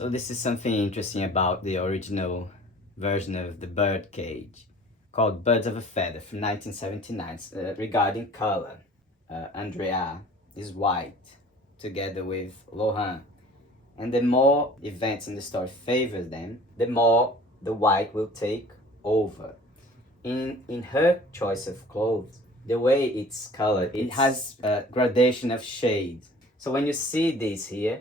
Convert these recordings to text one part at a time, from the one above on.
So this is something interesting about the original version of The Birdcage, called Birds of a Feather from 1979, regarding color. Andrea is white, together with Laurent. And the more events in the story favor them, the more the white will take over. In her choice of clothes, the way it's colored, it has a gradation of shades. So when you see this here,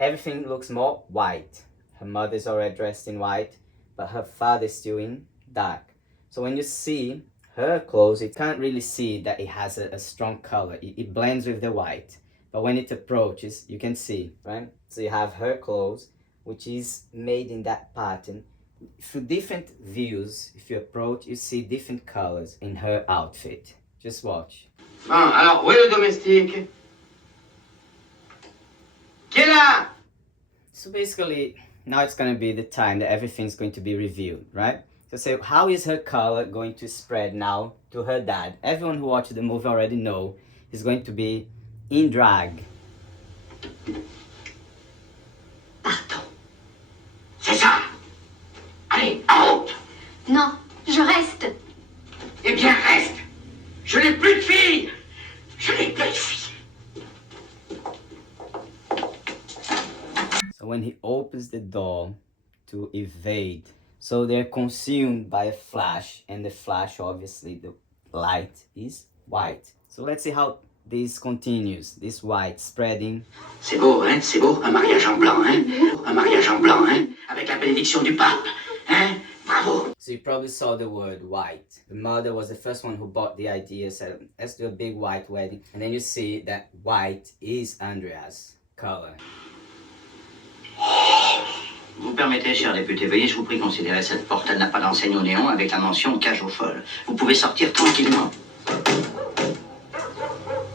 everything looks more white. Her mother's already dressed in white, but her father's still in dark. So when you see her clothes, you can't really see that it has a strong color. It blends with the white. But when it approaches, you can see, right? So you have her clothes, which is made in that pattern. Through different views, if you approach, you see different colors in her outfit. Just watch. Bon, alors, où est le domestique? Qui est là? So basically, now it's going to be the time that everything's going to be revealed, right? So say, how is her color going to spread now to her dad? Everyone who watched the movie already know he's going to be in drag. Pardon. C'est ça. Allez, en route. Non, je reste. Eh bien, reste. Je n'ai plus de filles. Je n'ai plus de filles. So when he opens the door to evade, so they're consumed by a flash, and the flash, obviously, the light is white. So let's see how this continues, this white spreading. C'est beau, hein? C'est beau, un mariage en blanc, hein? Un mariage en blanc, hein? Avec la bénédiction du pape, hein? Bravo. So you probably saw the word white. The mother was the first one who bought the idea, said, let's do a big white wedding. And then you see that white is Andrea's color. Vous permettez, cher député, veuillez, je vous prie, considérer cette porte. Elle n'a pas d'enseigne au néon avec la mention cage aux folles. Vous pouvez sortir tranquillement.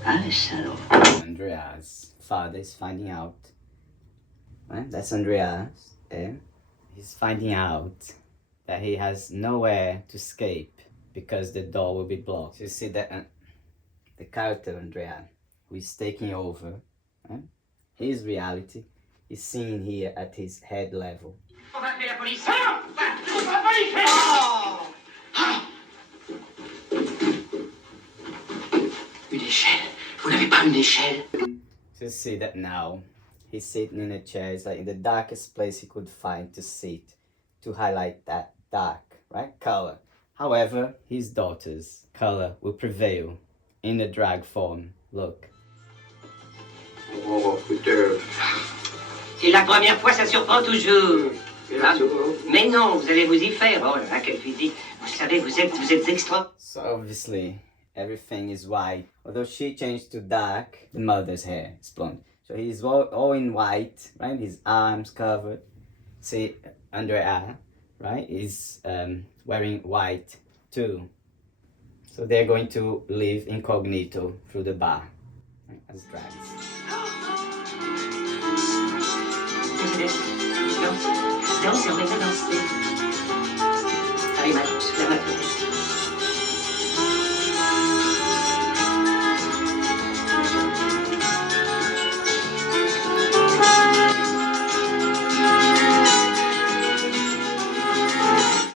Ah, les salauds. Andrea's father is finding out. Right? That's Andrea's there. He's finding out that he has nowhere to escape because the door will be blocked. So you see that the character Andrea, who is taking over, right? His reality is seen here at his head level. On va appeler la police. Non! On va pas y faire. Oh! Ah! Une échelle. Vous n'avez pas une échelle? So you see that now he's sitting in a chair. It's like in the darkest place he could find to sit, to highlight that dark, right, color. However, his daughter's color will prevail in the drag form. Look. Oh, putain. Et la première fois, ça surprend toujours. Ah, Mais non, vous allez vous y faire. Oh là là, quelle physique. Vous savez, vous êtes extra. So obviously, everything is white. Although she changed to dark, the mother's hair is blonde. So he's all in white, right? His arms covered. See, Andrea, right, is wearing white too. So they're going to live incognito through the bar, right, as drags. Danse, on va danser. Allez, ma douce, lève-moi.